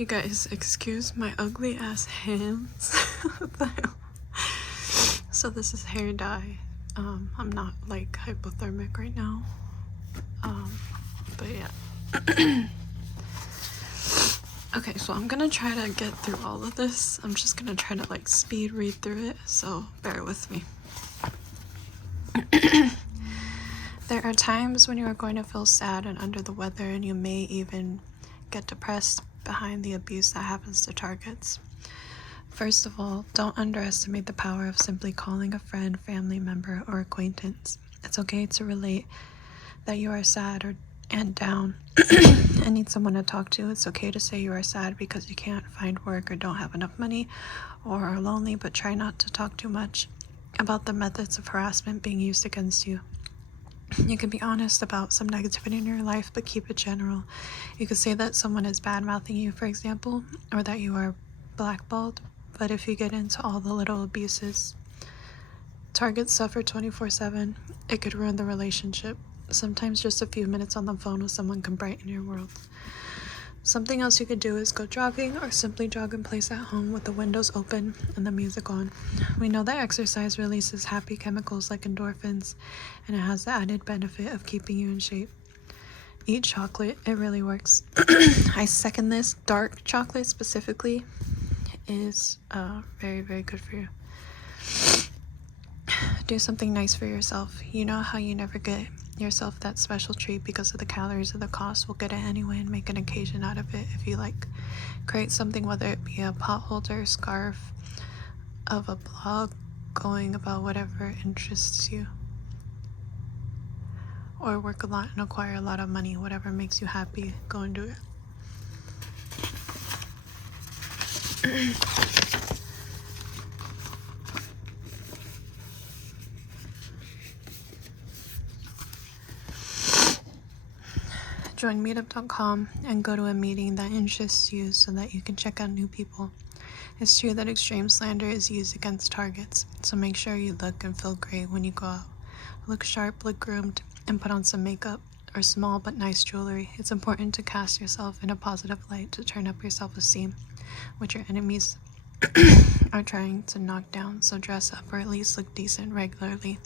You guys, excuse my ugly ass hands. What the hell? So this is hair dye. I'm not like hypothermic right now. But yeah. Okay, so I'm gonna try to get through all of this. I'm just gonna try to like speed read through it, so bear with me. There are times when you are going to feel sad and under the weather, and you may even get depressed behind the abuse that happens to targets. First of all, don't underestimate the power of simply calling a friend, family member, or acquaintance. It's okay to relate that you are sad and down and need someone to talk to. It's okay to say you are sad because you can't find work or don't have enough money or are lonely, but try not to talk too much about the methods of harassment being used against you. You can be honest about some negativity in your life, but keep it general. You could say that someone is bad-mouthing you, for example, or that you are blackballed, but if you get into all the little abuses, targets suffer 24/7, it could ruin the relationship. Sometimes just a few minutes on the phone with someone can brighten your world. Something else you could do is go jogging or simply jog in place at home with the windows open and the music on. We know that exercise releases happy chemicals like endorphins, and it has the added benefit of keeping you in shape. Eat chocolate, it really works. I second this. Dark chocolate specifically is very, very good for you. Do something nice for yourself. You know how you never get yourself that special treat because of the calories or the cost. We'll get it anyway and make an occasion out of it. If you like, create something, whether it be a pot holder, scarf, of a blog going about whatever interests you, or work a lot and acquire a lot of money. Whatever makes you happy, go and do it. Join meetup.com and go to a meeting that interests you so that you can check out new people. It's true that extreme slander is used against targets, so make sure you look and feel great when you go out. Look sharp, look groomed, and put on some makeup or small but nice jewelry. It's important to cast yourself in a positive light to turn up your self-esteem, which your enemies are trying to knock down, so dress up or at least look decent regularly.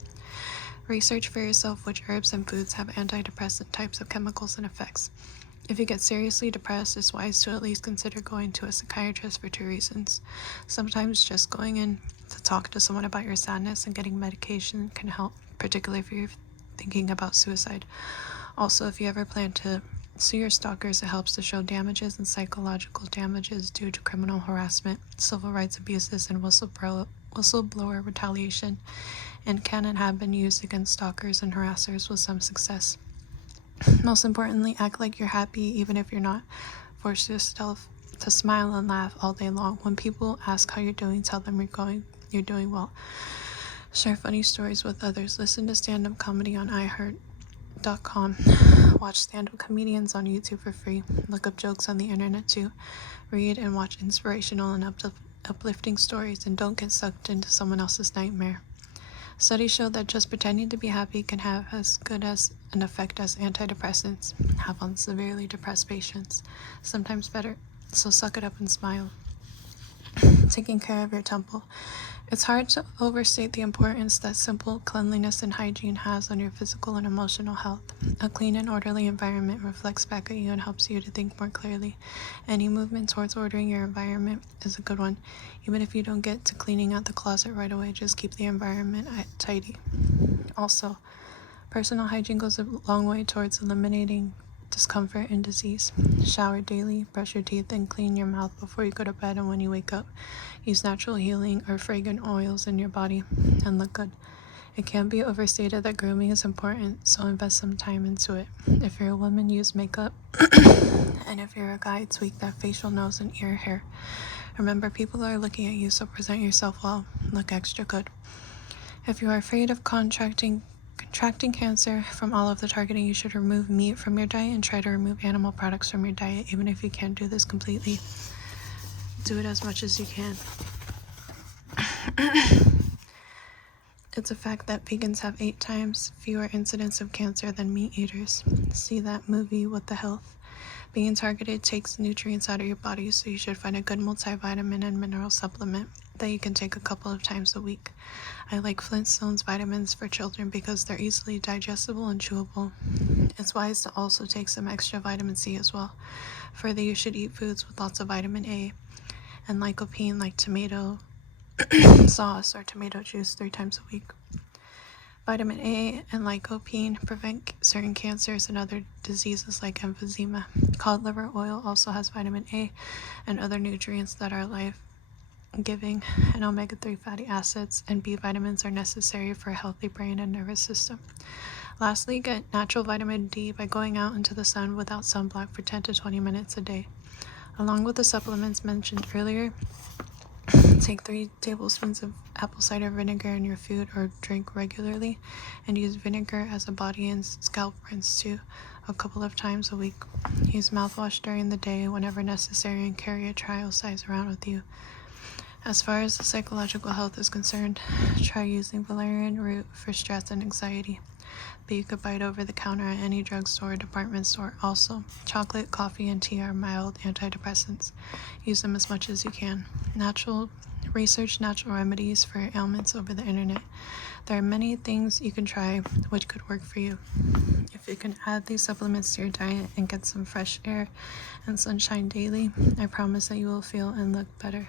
Research for yourself which herbs and foods have antidepressant types of chemicals and effects. If you get seriously depressed, it's wise to at least consider going to a psychiatrist for 2 reasons. Sometimes just going in to talk to someone about your sadness and getting medication can help, particularly if you're thinking about suicide. Also, if you ever plan to sue your stalkers, it helps to show damages and psychological damages due to criminal harassment, civil rights abuses, and whistleblower retaliation, and can and have been used against stalkers and harassers with some success. Most importantly, act like you're happy even if you're not. Force yourself to smile and laugh all day long. When people ask how you're doing, tell them you're doing well. Share funny stories with others. Listen to stand-up comedy on iHeart.com. Watch stand-up comedians on YouTube for free. Look up jokes on the internet too. Read and watch inspirational and uplifting stories, and don't get sucked into someone else's nightmare. Studies show that just pretending to be happy can have as good as an effect as antidepressants have on severely depressed patients, sometimes better, so suck it up and smile. Taking care of your temple. It's hard to overstate the importance that simple cleanliness and hygiene has on your physical and emotional health. A clean and orderly environment reflects back at you and helps you to think more clearly. Any movement towards ordering your environment is a good one. Even if you don't get to cleaning out the closet right away, just keep the environment tidy. Also, personal hygiene goes a long way towards eliminating discomfort and disease. Shower daily, brush your teeth, and clean your mouth before you go to bed and when you wake up. Use natural healing or fragrant oils in your body and look good. It can't be overstated that grooming is important, so invest some time into it. If you're a woman, use makeup, and if you're a guy, tweak that facial, nose, and ear hair. Remember, people are looking at you, so present yourself well. Look extra good. If you are afraid of contracting cancer from all of the targeting, you should remove meat from your diet and try to remove animal products from your diet. Even if you can't do this completely, do it as much as you can. It's a fact that vegans have 8 times fewer incidents of cancer than meat eaters. See that movie, What the Health? Being targeted takes nutrients out of your body, so you should find a good multivitamin and mineral supplement that you can take a couple of times a week. I like Flintstones vitamins for children because they're easily digestible and chewable. It's wise to also take some extra vitamin C as well. Further, you should eat foods with lots of vitamin A and lycopene, like tomato sauce or tomato juice 3 times a week. Vitamin A and lycopene prevent certain cancers and other diseases like emphysema. Cod liver oil also has vitamin A and other nutrients that are life-giving, and omega-3 fatty acids and B vitamins are necessary for a healthy brain and nervous system. Lastly, get natural vitamin D by going out into the sun without sunblock for 10 to 20 minutes a day. Along with the supplements mentioned earlier, take 3 tablespoons of apple cider vinegar in your food or drink regularly, and use vinegar as a body and scalp rinse too, a couple of times a week. Use mouthwash during the day whenever necessary, and carry a trial size around with you. As far as the psychological health is concerned, try using valerian root for stress and anxiety, but you could buy it over the counter at any drugstore or department store. Also, chocolate, coffee, and tea are mild antidepressants. Use them as much as you can. Research natural remedies for ailments over the internet. There are many things you can try which could work for you. If you can add these supplements to your diet and get some fresh air and sunshine daily, I promise that you will feel and look better.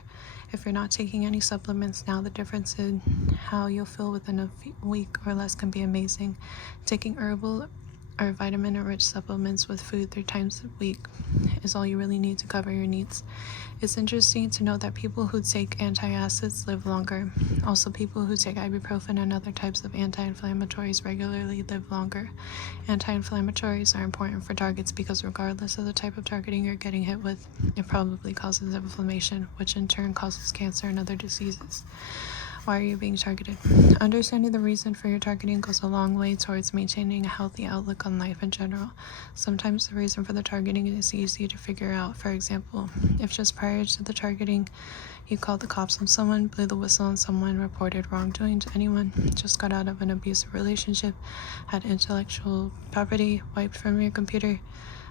If you're not taking any supplements now, the difference in how you'll feel within a week or less can be amazing. Taking herbal or vitamin-rich supplements with food 3 times a week is all you really need to cover your needs. It's interesting to know that people who take antacids live longer. Also, people who take ibuprofen and other types of anti-inflammatories regularly live longer. Anti-inflammatories are important for targets because regardless of the type of targeting you're getting hit with, it probably causes inflammation, which in turn causes cancer and other diseases. Why are you being targeted? Understanding the reason for your targeting goes a long way towards maintaining a healthy outlook on life in general. Sometimes the reason for the targeting is easy to figure out. For example, if just prior to the targeting you called the cops on someone, blew the whistle on someone, reported wrongdoing to anyone, just got out of an abusive relationship, had intellectual property wiped from your computer,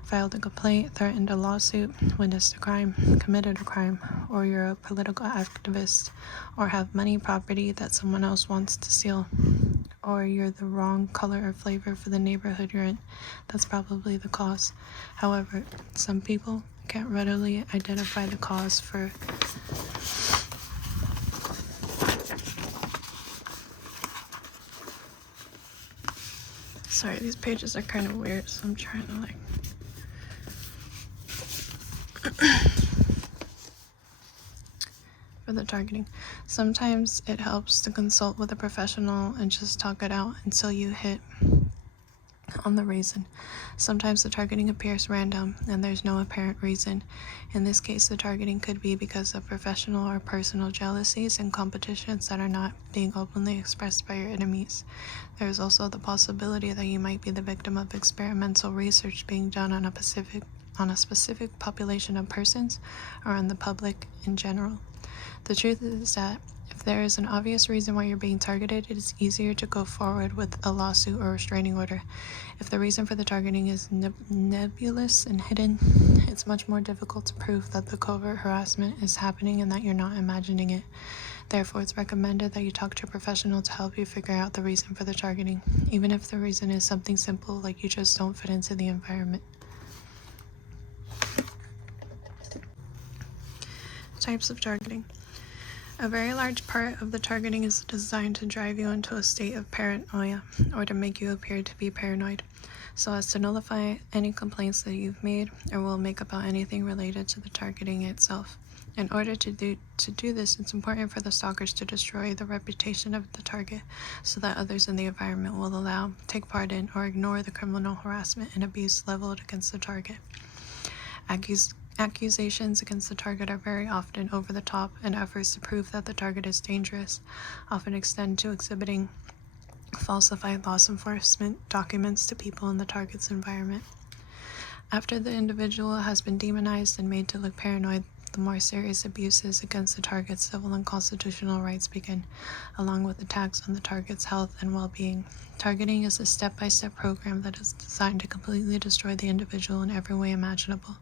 filed a complaint, threatened a lawsuit, witnessed a crime, committed a crime, or you're a political activist, or have money property that someone else wants to steal, or you're the wrong color or flavor for the neighborhood you're in, that's probably the cause. However, some people can't readily identify the cause for Sorry, these pages are kind of weird, so I'm trying to for the targeting. Sometimes it helps to consult with a professional and just talk it out until you hit on the reason. Sometimes the targeting appears random and there's no apparent reason. In this case, the targeting could be because of professional or personal jealousies and competitions that are not being openly expressed by your enemies. There is also the possibility that you might be the victim of experimental research being done on a specific population of persons or on the public in general. The truth is that if there is an obvious reason why you're being targeted, it is easier to go forward with a lawsuit or restraining order. If the reason for the targeting is nebulous and hidden, it's much more difficult to prove that the covert harassment is happening and that you're not imagining it. Therefore, it's recommended that you talk to a professional to help you figure out the reason for the targeting, even if the reason is something simple like you just don't fit into the environment. Types of targeting. A very large part of the targeting is designed to drive you into a state of paranoia, or to make you appear to be paranoid, so as to nullify any complaints that you've made or will make about anything related to the targeting itself. In order to do this, it's important for the stalkers to destroy the reputation of the target so that others in the environment will take part in, or ignore the criminal harassment and abuse leveled against the target. Accusations against the target are very often over the top, and efforts to prove that the target is dangerous often extend to exhibiting falsified law enforcement documents to people in the target's environment. After the individual has been demonized and made to look paranoid, the more serious abuses against the target's civil and constitutional rights begin, along with attacks on the target's health and well-being. Targeting is a step-by-step program that is designed to completely destroy the individual in every way imaginable,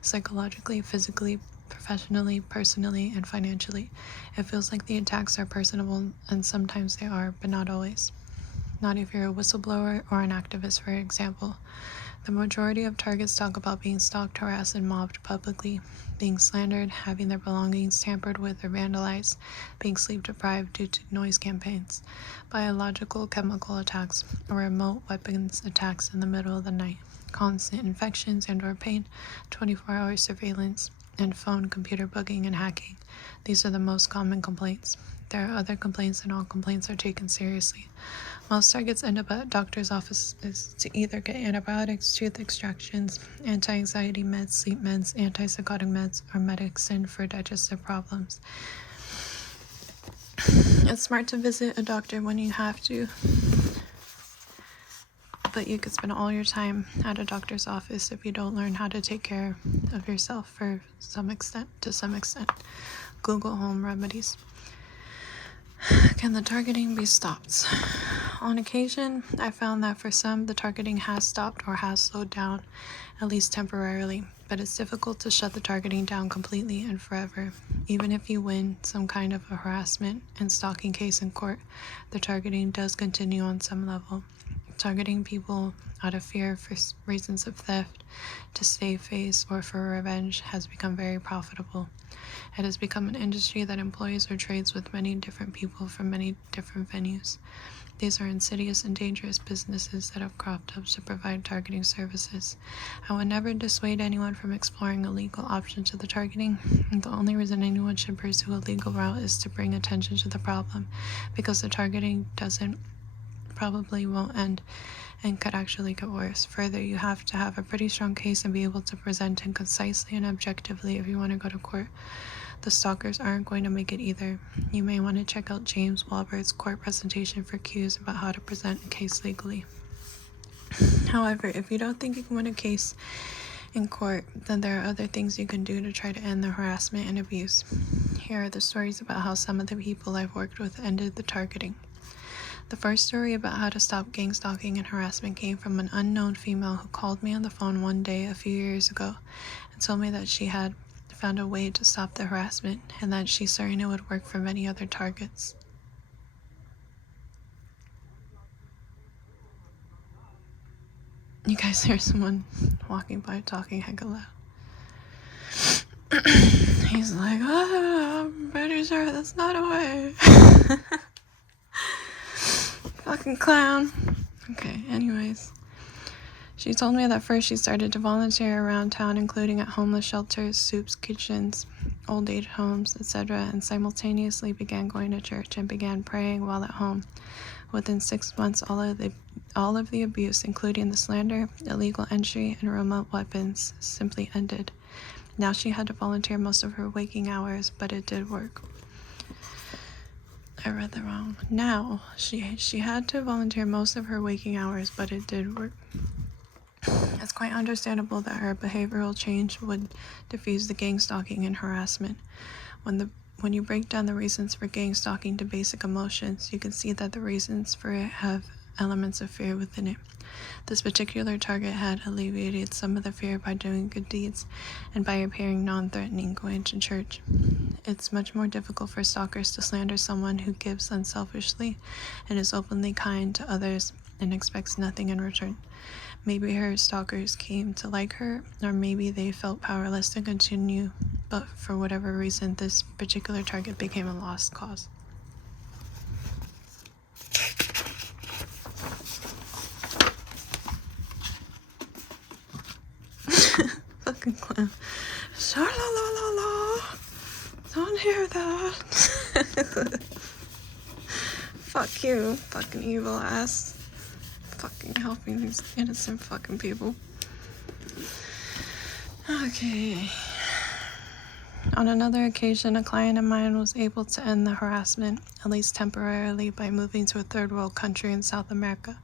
psychologically, physically, professionally, personally, and financially. It feels like the attacks are personable, and sometimes they are, but not always. Not if you're a whistleblower or an activist, for example. The majority of targets talk about being stalked, harassed, and mobbed publicly, being slandered, having their belongings tampered with or vandalized, being sleep-deprived due to noise campaigns, biological, chemical attacks, or remote weapons attacks in the middle of the night, constant infections and/or pain, 24-hour surveillance, and phone computer bugging and hacking. These are the most common complaints. There are other complaints, and all complaints are taken seriously. Most targets end up at doctor's offices to either get antibiotics, tooth extractions, anti-anxiety meds, sleep meds, antipsychotic meds, or medicine for digestive problems. It's smart to visit a doctor when you have to, but you could spend all your time at a doctor's office if you don't learn how to take care of yourself to some extent. Google home remedies. Can the targeting be stopped? On occasion, I found that for some, the targeting has stopped or has slowed down, at least temporarily, but it's difficult to shut the targeting down completely and forever. Even if you win some kind of a harassment and stalking case in court, the targeting does continue on some level. Targeting people out of fear for reasons of theft, to save face, or for revenge has become very profitable. It has become an industry that employs or trades with many different people from many different venues. These are insidious and dangerous businesses that have cropped up to provide targeting services. I would never dissuade anyone from exploring a legal option to the targeting. The only reason anyone should pursue a legal route is to bring attention to the problem, because the targeting probably won't end and could actually get worse. Further, you have to have a pretty strong case and be able to present it concisely and objectively if you want to go to court. The stalkers aren't going to make it either. You may want to check out James Walbert's court presentation for cues about how to present a case legally. However, if you don't think you can win a case in court, then there are other things you can do to try to end the harassment and abuse. Here are the stories about how some of the people I've worked with ended the targeting. The first story about how to stop gang stalking and harassment came from an unknown female who called me on the phone one day a few years ago and told me that she had found a way to stop the harassment and that she's certain it would work for many other targets. You guys hear someone walking by talking hecka loud. He's like, I'm pretty sure that's not a way. Fucking clown. Okay, anyways. She told me that first she started to volunteer around town, including at homeless shelters, soups, kitchens, old age homes, etc., and simultaneously began going to church and began praying while at home. Within 6 months, all of the abuse, including the slander, illegal entry, and remote weapons, simply ended. Now she had to volunteer most of her waking hours, but it did work. I read that wrong. Now she had to volunteer most of her waking hours, but it did work. It's quite understandable that her behavioral change would diffuse the gang stalking and harassment. When you break down the reasons for gang stalking to basic emotions, you can see that the reasons for it have elements of fear within it. This particular target had alleviated some of the fear by doing good deeds and by appearing non-threatening going to church. It's much more difficult for stalkers to slander someone who gives unselfishly and is openly kind to others and expects nothing in return. Maybe her stalkers came to like her, or maybe they felt powerless to continue, but for whatever reason, this particular target became a lost cause. Fucking clown. Sha-la-la-la-la. Don't hear that. Fuck you, fucking evil ass. Fucking helping these innocent fucking people. Okay. On another occasion, a client of mine was able to end the harassment, at least temporarily, by moving to a third world country in South America.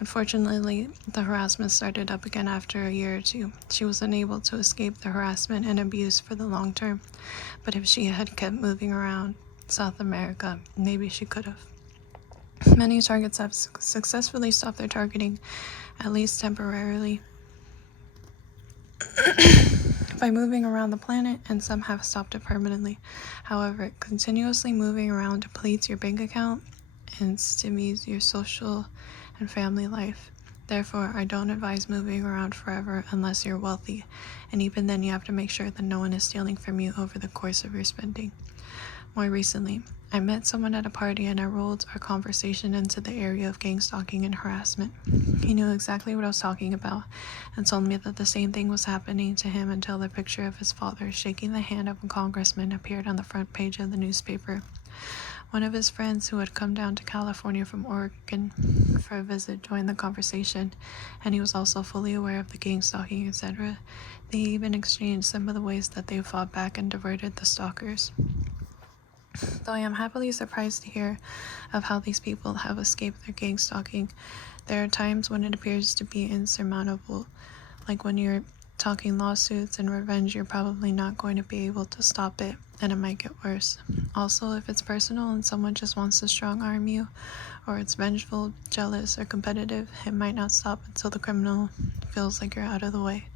Unfortunately, the harassment started up again after a year or two. She was unable to escape the harassment and abuse for the long term, but if she had kept moving around South America, maybe she could have. Many targets have successfully stopped their targeting, at least temporarily, by moving around the planet, and some have stopped it permanently. However, continuously moving around depletes your bank account and stymies your social and family life. Therefore, I don't advise moving around forever unless you're wealthy, and even then you have to make sure that no one is stealing from you over the course of your spending. More recently, I met someone at a party and I rolled our conversation into the area of gang stalking and harassment. He knew exactly what I was talking about and told me that the same thing was happening to him until the picture of his father shaking the hand of a congressman appeared on the front page of the newspaper. One of his friends who had come down to California from Oregon for a visit joined the conversation, and he was also fully aware of the gang stalking, etc. They even exchanged some of the ways that they fought back and diverted the stalkers. Though I am happily surprised to hear of how these people have escaped their gang stalking, there are times when it appears to be insurmountable, like when you're talking lawsuits and revenge, you're probably not going to be able to stop it, and it might get worse. Also, if it's personal and someone just wants to strong arm you, or it's vengeful, jealous, or competitive, it might not stop until the criminal feels like you're out of the way.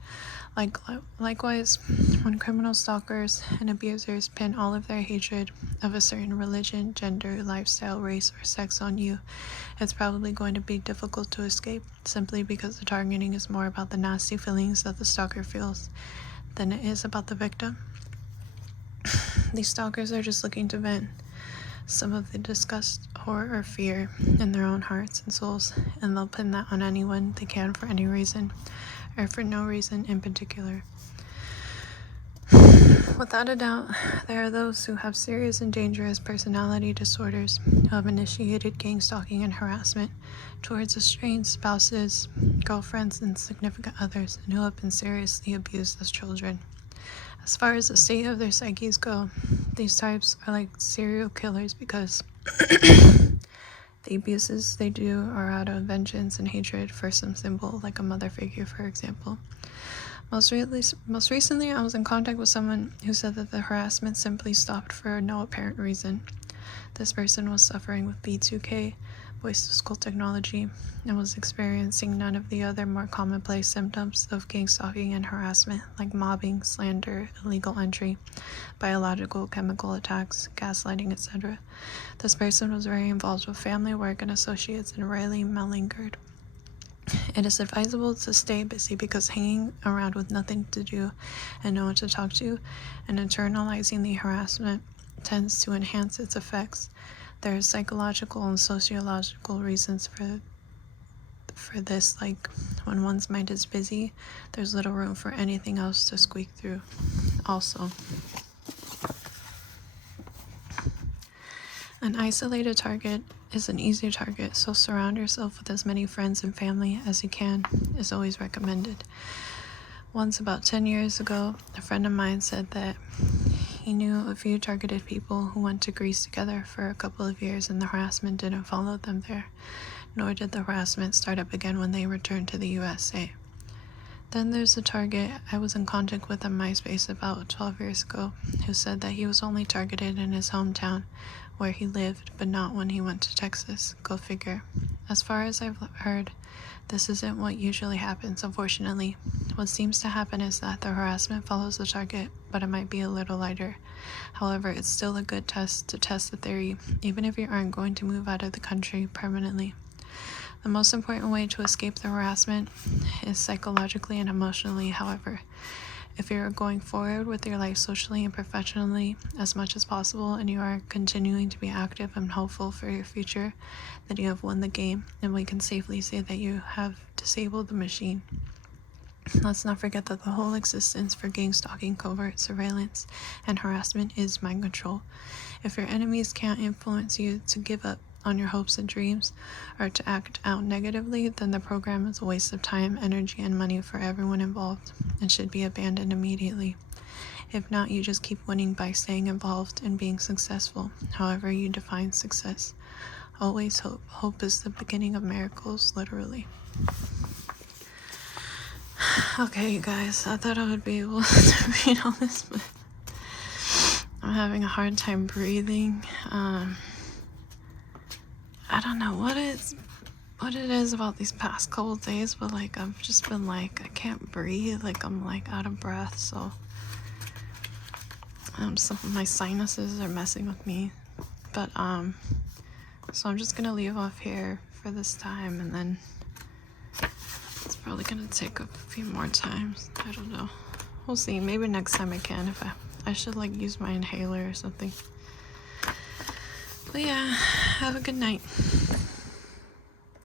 Likewise, when criminal stalkers and abusers pin all of their hatred of a certain religion, gender, lifestyle, race, or sex on you, it's probably going to be difficult to escape, simply because the targeting is more about the nasty feelings that the stalker feels than it is about the victim. These stalkers are just looking to vent some of the disgust, horror, or fear in their own hearts and souls, and they'll pin that on anyone they can for any reason, or for no reason in particular. Without a doubt, there are those who have serious and dangerous personality disorders who have initiated gang stalking and harassment towards estranged spouses, girlfriends, and significant others, and who have been seriously abused as children. As far as the state of their psyches go, these types are like serial killers because the abuses they do are out of vengeance and hatred for some symbol, like a mother figure, for example. Most recently, I was in contact with someone who said that the harassment simply stopped for no apparent reason. This person was suffering with B2K, voice-to-skull technology, and was experiencing none of the other more commonplace symptoms of gang stalking and harassment, like mobbing, slander, illegal entry, biological, chemical attacks, gaslighting, etc. This person was very involved with family work and associates and rarely malingered. It is advisable to stay busy because hanging around with nothing to do and no one to talk to and internalizing the harassment tends to enhance its effects. There are psychological and sociological reasons for this, like when one's mind is busy, there's little room for anything else to squeak through. Also, an isolated target is an easier target, so surround yourself with as many friends and family as you can is always recommended. Once, about 10 years ago, a friend of mine said that he knew a few targeted people who went to Greece together for a couple of years and the harassment didn't follow them there, nor did the harassment start up again when they returned to the USA. Then there's a target I was in contact with on MySpace about 12 years ago who said that he was only targeted in his hometown where he lived, but not when he went to Texas. Go figure. As far as I've heard, this isn't what usually happens, unfortunately. What seems to happen is that the harassment follows the target, but it might be a little lighter. However, it's still a good test to test the theory, even if you aren't going to move out of the country permanently. The most important way to escape the harassment is psychologically and emotionally, however. If you are going forward with your life socially and professionally as much as possible, and you are continuing to be active and hopeful for your future, then you have won the game, and we can safely say that you have disabled the machine. Let's not forget that the whole existence for gang stalking, covert surveillance, and harassment is mind control. If your enemies can't influence you to give up on your hopes and dreams, or to act out negatively, then the program is a waste of time, energy, and money for everyone involved, and should be abandoned immediately. If not, you just keep winning by staying involved and being successful, however you define success. Always hope. Hope is the beginning of miracles, literally. Okay, you guys, I thought I would be able to read all this, but I'm having a hard time breathing. I don't know what it is about these past couple days, but like I've just been like I can't breathe, like I'm like out of breath. So some of my sinuses are messing with me, but so I'm just gonna leave off here for this time, and then it's probably gonna take a few more times. I don't know. We'll see. Maybe next time I can. If I should like use my inhaler or something. But yeah, have a good night.